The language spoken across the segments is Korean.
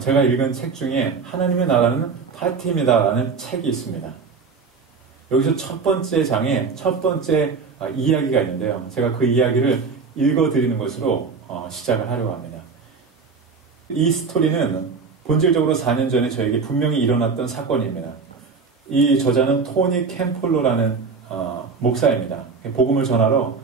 제가 읽은 책 중에 하나님의 나라는 파티입니다라는 책이 있습니다. 여기서 첫 번째 장에 첫 번째 이야기가 있는데요. 제가 그 이야기를 읽어드리는 것으로 시작을 하려고 합니다. 이 스토리는 본질적으로 4년 전에 저에게 분명히 일어났던 사건입니다. 이 저자는 토니 캠폴로라는 목사입니다. 복음을 전하러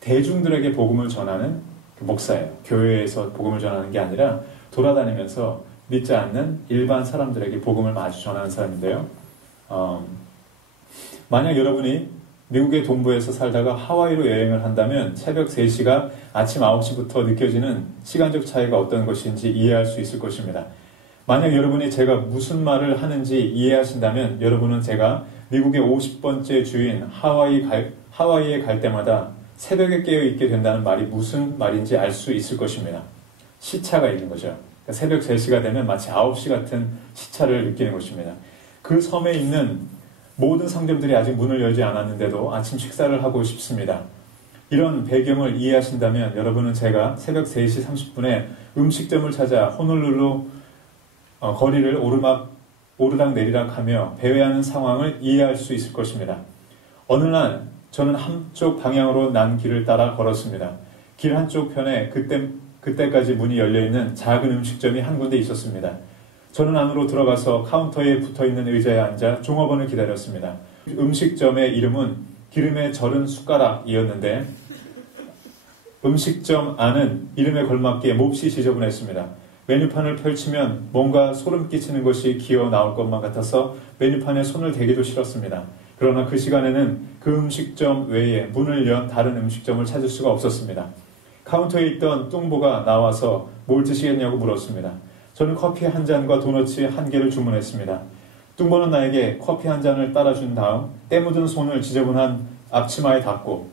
대중들에게 복음을 전하는 그 목사예요. 교회에서 복음을 전하는 게 아니라 돌아다니면서 믿지 않는 일반 사람들에게 복음을 마주 전하는 사람인데요. 만약 여러분이 미국의 동부에서 살다가 하와이로 여행을 한다면 새벽 3시가 아침 9시부터 느껴지는 시간적 차이가 어떤 것인지 이해할 수 있을 것입니다. 만약 여러분이 제가 무슨 말을 하는지 이해하신다면 여러분은 제가 미국의 50번째 주인 하와이에 갈 때마다 새벽에 깨어있게 된다는 말이 무슨 말인지 알 수 있을 것입니다. 시차가 있는 거죠. 그러니까 새벽 3시가 되면 마치 9시 같은 시차를 느끼는 것입니다. 그 섬에 있는 모든 상점들이 아직 문을 열지 않았는데도 아침 식사를 하고 싶습니다. 이런 배경을 이해하신다면 여러분은 제가 새벽 3시 30분에 음식점을 찾아 호놀룰루 거리를 오르락 내리락 하며 배회하는 상황을 이해할 수 있을 것입니다. 어느 날 저는 한쪽 방향으로 난 길을 따라 걸었습니다. 길 한쪽 편에 그때까지 문이 열려있는 작은 음식점이 한 군데 있었습니다. 저는 안으로 들어가서 카운터에 붙어있는 의자에 앉아 종업원을 기다렸습니다. 음식점의 이름은 기름에 절은 숟가락이었는데 음식점 안은 이름에 걸맞게 몹시 지저분했습니다. 메뉴판을 펼치면 뭔가 소름 끼치는 것이 기어 나올 것만 같아서 메뉴판에 손을 대기도 싫었습니다. 그러나 그 시간에는 그 음식점 외에 문을 연 다른 음식점을 찾을 수가 없었습니다. 카운터에 있던 뚱보가 나와서 뭘 드시겠냐고 물었습니다. 저는 커피 한 잔과 도너츠 한 개를 주문했습니다. 뚱보는 나에게 커피 한 잔을 따라준 다음 때 묻은 손을 지저분한 앞치마에 닦고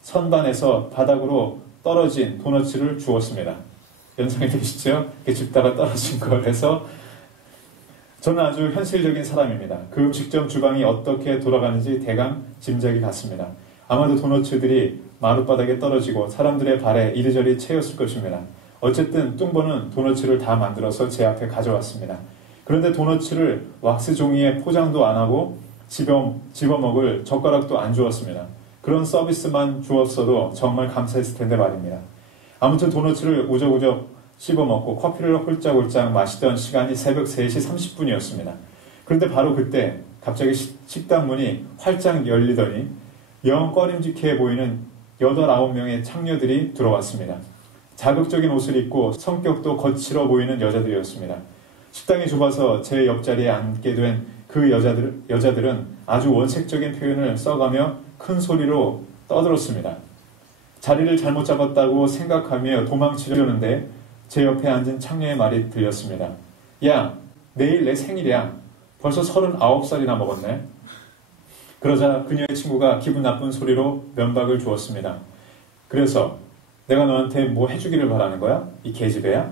선반에서 바닥으로 떨어진 도너츠를 주었습니다. 연상이 되시죠? 이렇게 줍다가 떨어진 걸 해서 저는 아주 현실적인 사람입니다. 그 음식점 주방이 어떻게 돌아가는지 대강 짐작이 갔습니다. 아마도 도너츠들이 마룻바닥에 떨어지고 사람들의 발에 이리저리 채였을 것입니다. 어쨌든 뚱보는 도너츠를 다 만들어서 제 앞에 가져왔습니다. 그런데 도너츠를 왁스 종이에 포장도 안 하고 집어먹을 젓가락도 안 주었습니다. 그런 서비스만 주었어도 정말 감사했을 텐데 말입니다. 아무튼 도너츠를 우적우적 씹어먹고 커피를 홀짝홀짝 마시던 시간이 새벽 3시 30분이었습니다. 그런데 바로 그때 갑자기 식당 문이 활짝 열리더니 영 꺼림직해 보이는 8, 9명의 창녀들이 들어왔습니다. 자극적인 옷을 입고 성격도 거칠어 보이는 여자들이었습니다. 식당이 좁아서 제 옆자리에 앉게 된 그 여자들은 아주 원색적인 표현을 써가며 큰 소리로 떠들었습니다. 자리를 잘못 잡았다고 생각하며 도망치려는데 제 옆에 앉은 창녀의 말이 들렸습니다. 야, 내일 내 생일이야. 벌써 39살이나 먹었네. 그러자 그녀의 친구가 기분 나쁜 소리로 면박을 주었습니다. 그래서 내가 너한테 뭐 해주기를 바라는 거야? 이 계집애야?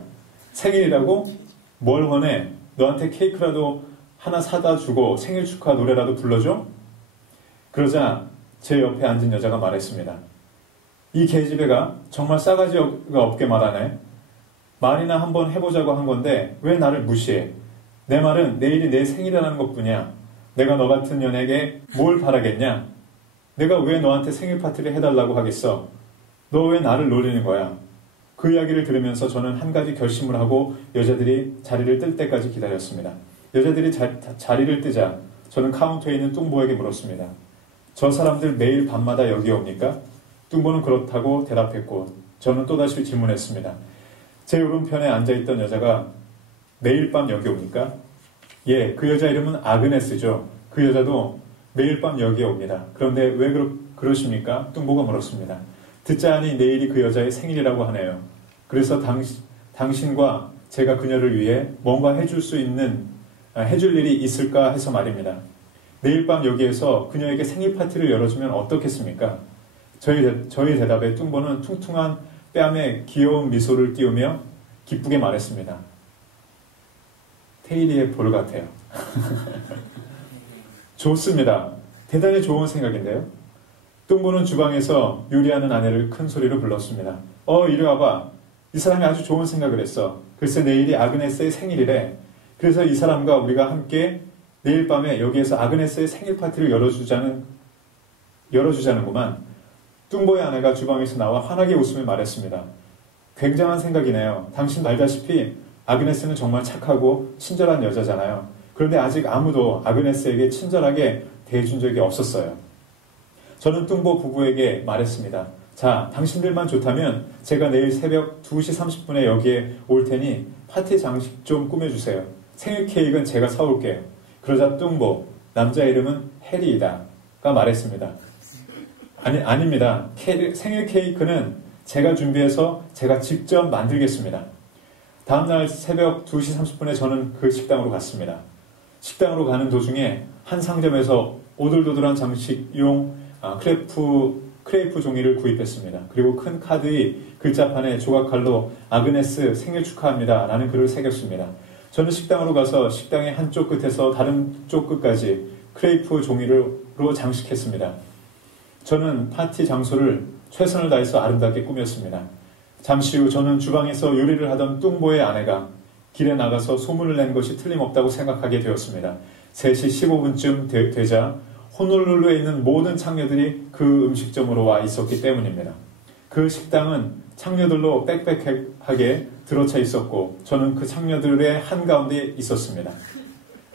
생일이라고? 뭘 원해? 너한테 케이크라도 하나 사다 주고 생일 축하 노래라도 불러줘? 그러자 제 옆에 앉은 여자가 말했습니다. 이 계집애가 정말 싸가지가 없게 말하네. 말이나 한번 해보자고 한 건데 왜 나를 무시해? 내 말은 내일이 내 생일이라는 것뿐이야. 내가 너 같은 년에게 뭘 바라겠냐? 내가 왜 너한테 생일 파티를 해달라고 하겠어? 너 왜 나를 놀리는 거야? 그 이야기를 들으면서 저는 한 가지 결심을 하고 여자들이 자리를 뜰 때까지 기다렸습니다. 여자들이 자리를 뜨자 저는 카운터에 있는 뚱보에게 물었습니다. 저 사람들 매일 밤마다 여기 옵니까? 뚱보는 그렇다고 대답했고 저는 또다시 질문했습니다. 제 오른편에 앉아있던 여자가 매일 밤 여기 옵니까? 예, 그 여자 이름은 아그네스죠. 그 여자도 매일 밤 여기에 옵니다. 그런데 왜 그러십니까? 뚱보가 물었습니다. 듣자 하니 내일이 그 여자의 생일이라고 하네요. 그래서 당신과 제가 그녀를 위해 뭔가 해줄 일이 있을까 해서 말입니다. 내일 밤 여기에서 그녀에게 생일 파티를 열어주면 어떻겠습니까? 저희 대답에 뚱보는 퉁퉁한 뺨에 귀여운 미소를 띄우며 기쁘게 말했습니다. 테일리의 볼 같아요. 좋습니다. 대단히 좋은 생각인데요. 뚱보는 주방에서 요리하는 아내를 큰 소리로 불렀습니다. 이리 와봐. 이 사람이 아주 좋은 생각을 했어. 글쎄 내일이 아그네스의 생일이래. 그래서 이 사람과 우리가 함께 내일 밤에 여기에서 아그네스의 생일 파티를 열어주자는구만. 뚱보의 아내가 주방에서 나와 환하게 웃으며 말했습니다. 굉장한 생각이네요. 당신 알다시피 아그네스는 정말 착하고 친절한 여자잖아요. 그런데 아직 아무도 아그네스에게 친절하게 대해준 적이 없었어요. 저는 뚱보 부부에게 말했습니다. 자, 당신들만 좋다면 제가 내일 새벽 2시 30분에 여기에 올 테니 파티 장식 좀 꾸며주세요. 생일 케이크는 제가 사올게요. 그러자 뚱보, 남자 이름은 해리이다가 말했습니다. 아닙니다. 생일 케이크는 제가 준비해서 제가 직접 만들겠습니다. 다음날 새벽 2시 30분에 저는 그 식당으로 갔습니다. 식당으로 가는 도중에 한 상점에서 오돌도돌한 장식용 크레이프 종이를 구입했습니다. 그리고 큰 카드의 글자판에 조각칼로 아그네스 생일 축하합니다 라는 글을 새겼습니다. 저는 식당으로 가서 식당의 한쪽 끝에서 다른 쪽 끝까지 크레이프 종이로 장식했습니다. 저는 파티 장소를 최선을 다해서 아름답게 꾸몄습니다. 잠시 후 저는 주방에서 요리를 하던 뚱보의 아내가 길에 나가서 소문을 낸 것이 틀림없다고 생각하게 되었습니다. 3시 15분쯤 되자 호놀룰루에 있는 모든 창녀들이 그 음식점으로 와 있었기 때문입니다. 그 식당은 창녀들로 빽빽하게 들어차 있었고 저는 그 창녀들의 한가운데 있었습니다.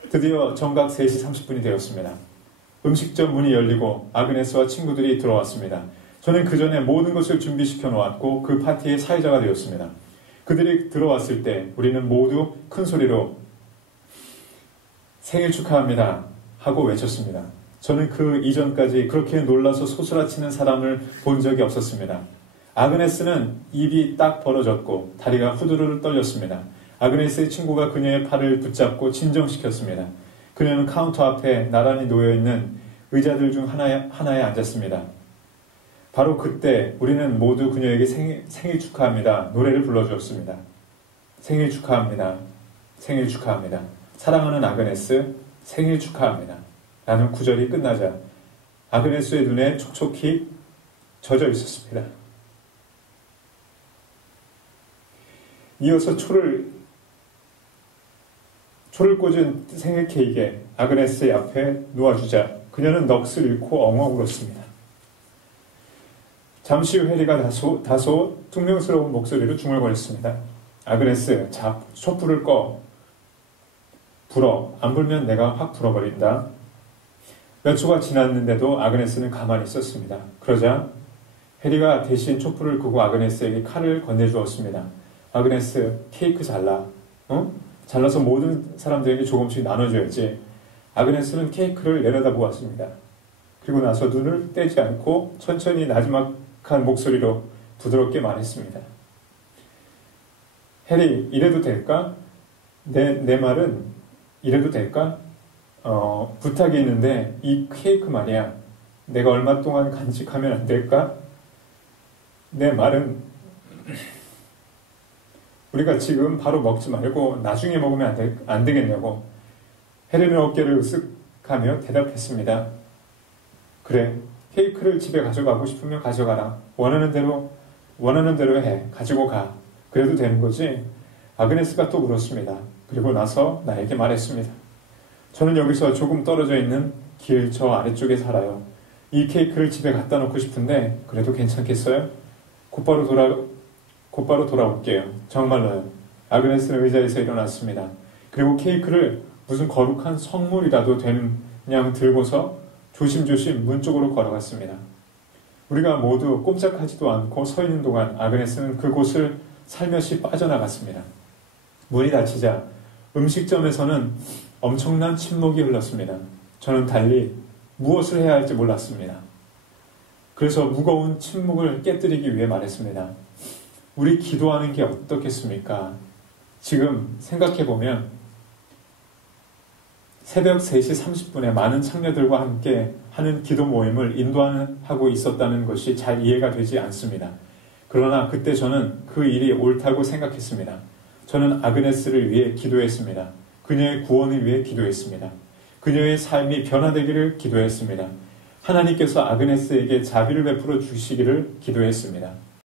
드디어 정각 3시 30분이 되었습니다. 음식점 문이 열리고 아그네스와 친구들이 들어왔습니다. 저는 그 전에 모든 것을 준비시켜 놓았고 그 파티의 사회자가 되었습니다. 그들이 들어왔을 때 우리는 모두 큰 소리로 생일 축하합니다 하고 외쳤습니다. 저는 그 이전까지 그렇게 놀라서 소스라치는 사람을 본 적이 없었습니다. 아그네스는 입이 딱 벌어졌고 다리가 후두르르 떨렸습니다. 아그네스의 친구가 그녀의 팔을 붙잡고 진정시켰습니다. 그녀는 카운터 앞에 나란히 놓여있는 의자들 중 하나에 앉았습니다. 바로 그때 우리는 모두 그녀에게 생일 축하합니다 노래를 불러주었습니다. 생일 축하합니다. 생일 축하합니다. 사랑하는 아그네스 생일 축하합니다. 라는 구절이 끝나자 아그네스의 눈에 촉촉히 젖어 있었습니다. 이어서 초를 꽂은 생일 케이크에 아그네스의 앞에 놓아주자 그녀는 넋을 잃고 엉엉 울었습니다. 잠시 후 해리가 다소 퉁명스러운 목소리로 중얼거렸습니다. 아그네스, 자, 촛불을 꺼. 불어. 안 불면 내가 확 불어버린다. 몇 초가 지났는데도 아그네스는 가만히 있었습니다. 그러자 해리가 대신 촛불을 끄고 아그네스에게 칼을 건네주었습니다. 아그네스, 케이크 잘라. 응? 잘라서 모든 사람들에게 조금씩 나눠줘야지. 아그네스는 케이크를 내려다보았습니다. 그리고 나서 눈을 떼지 않고 천천히 나지막한 목소리로 부드럽게 말했습니다. 해리, 이래도 될까? 내 말은 이래도 될까? 부탁이 있는데 이 케이크 말이야. 내가 얼마 동안 간직하면 안 될까? 내 말은 우리가 지금 바로 먹지 말고 나중에 먹으면 안 되겠냐고. 해리는 어깨를 으쓱하며 대답했습니다. 그래, 케이크를 집에 가져가고 싶으면 가져가라. 원하는 대로 해. 가지고 가. 그래도 되는 거지? 아그네스가 또 물었습니다. 그리고 나서 나에게 말했습니다. 저는 여기서 조금 떨어져 있는 길 저 아래쪽에 살아요. 이 케이크를 집에 갖다 놓고 싶은데 그래도 괜찮겠어요? 곧바로 돌아올게요. 정말로요. 아그네스는 의자에서 일어났습니다. 그리고 케이크를 무슨 거룩한 성물이라도 된 양 들고서 조심조심 문 쪽으로 걸어갔습니다. 우리가 모두 꼼짝하지도 않고 서 있는 동안 아그네스는 그곳을 살며시 빠져나갔습니다. 문이 닫히자 음식점에서는 엄청난 침묵이 흘렀습니다. 저는 달리 무엇을 해야 할지 몰랐습니다. 그래서 무거운 침묵을 깨뜨리기 위해 말했습니다. 우리 기도하는 게 어떻겠습니까? 지금 생각해보면 새벽 3시 30분에 많은 창녀들과 함께 하는 기도 모임을 인도하고 있었다는 것이 잘 이해가 되지 않습니다. 그러나 그때 저는 그 일이 옳다고 생각했습니다. 저는 아그네스를 위해 기도했습니다. 그녀의 구원을 위해 기도했습니다. 그녀의 삶이 변화되기를 기도했습니다. 하나님께서 아그네스에게 자비를 베풀어 주시기를 기도했습니다.